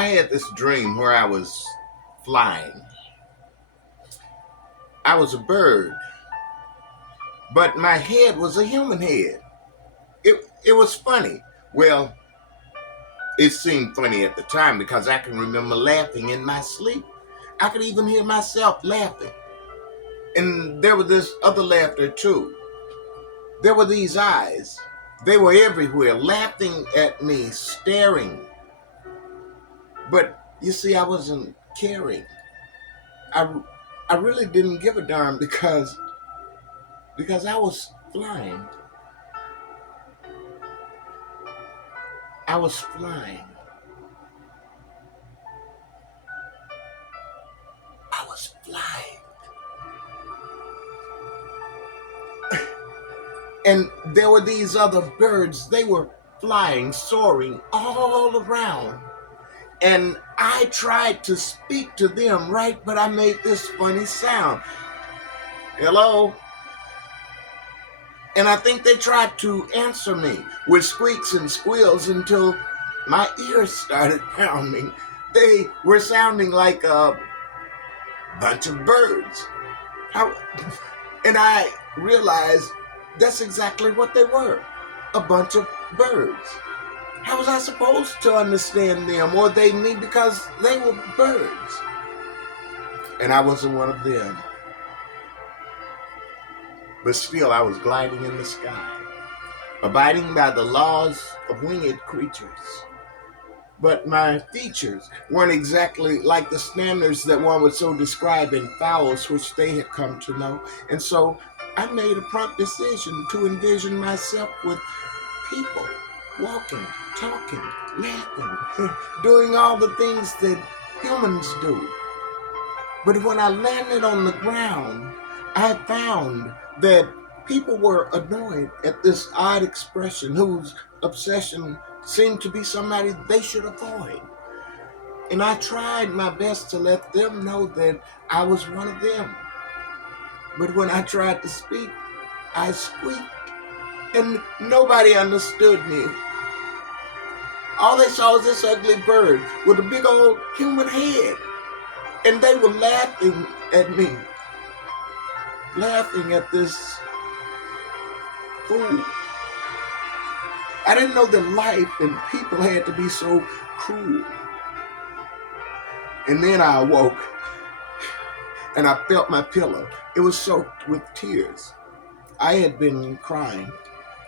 I had this dream where I was flying. I was a bird, but my head was a human head. It was funny. Well, it seemed funny at the time because I can remember laughing in my sleep. I could even hear myself laughing. And there was this other laughter too. There were these eyes. They were everywhere, laughing at me, staring. But you see, I wasn't caring. I, I really didn't give a darn because I was flying. I was flying. I was flying. And there were these other birds. They were flying, soaring all around. And I tried to speak to them, right? But I made this funny sound. Hello? And I think they tried to answer me with squeaks and squeals until my ears started pounding. They were sounding like a bunch of birds. How, and I realized that's exactly what they were, a bunch of birds. How was I supposed to understand them or they me because they were birds? And I wasn't one of them. But still, I was gliding in the sky, abiding by the laws of winged creatures. But my features weren't exactly like the standards that one would so describe in fouls which they had come to know. And so I made a prompt decision to envision myself with people, walking, talking, laughing, doing all the things that humans do. But when I landed on the ground, I found that people were annoyed at this odd expression whose obsession seemed to be somebody they should avoid. And I tried my best to let them know that I was one of them. But when I tried to speak, I squeaked, and nobody understood me. All they saw was this ugly bird with a big old human head. And they were laughing at me, laughing at this fool. I didn't know that life and people had to be so cruel. And then I awoke and I felt my pillow. It was soaked with tears. I had been crying,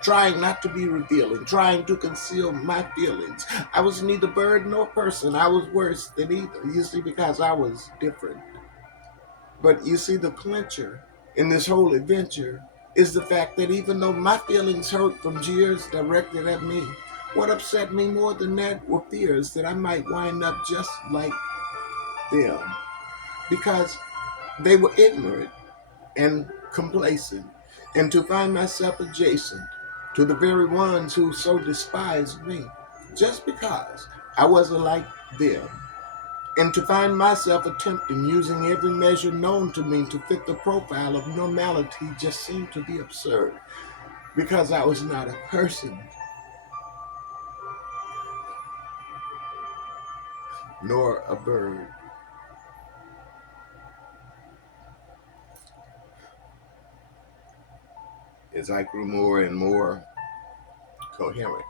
trying not to be revealing, trying to conceal my feelings. I was neither bird nor person. I was worse than either, you see, because I was different. But you see, the clincher in this whole adventure is the fact that even though my feelings hurt from jeers directed at me, what upset me more than that were fears that I might wind up just like them, because they were ignorant and complacent, and to find myself adjacent to the very ones who so despised me just because I wasn't like them, and to find myself attempting using every measure known to me to fit the profile of normality just seemed to be absurd, because I was not a person nor a bird. As I grew more and more coherent,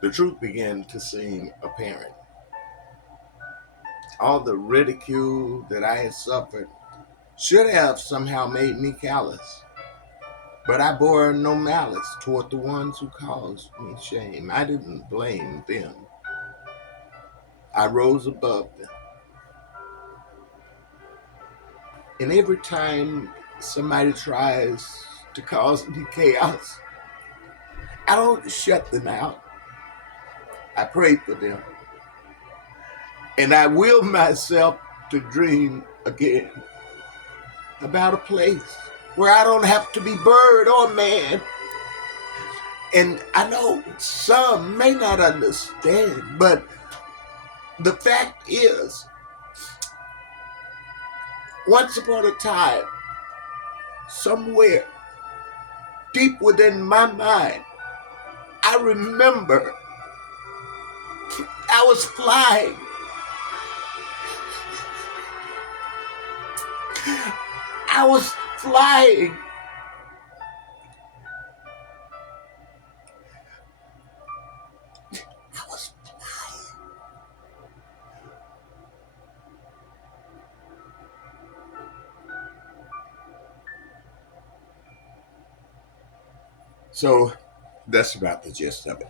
the truth began to seem apparent. All the ridicule that I had suffered should have somehow made me callous, but I bore no malice toward the ones who caused me shame. I didn't blame them. I rose above them. And every time somebody tries to cause me chaos, I don't shut them out. I pray for them. And I will myself to dream again about a place where I don't have to be bird or man. And I know some may not understand, but the fact is, once upon a time, somewhere deep within my mind, I remember I was flying. I was flying. I was flying. So that's about the gist of it.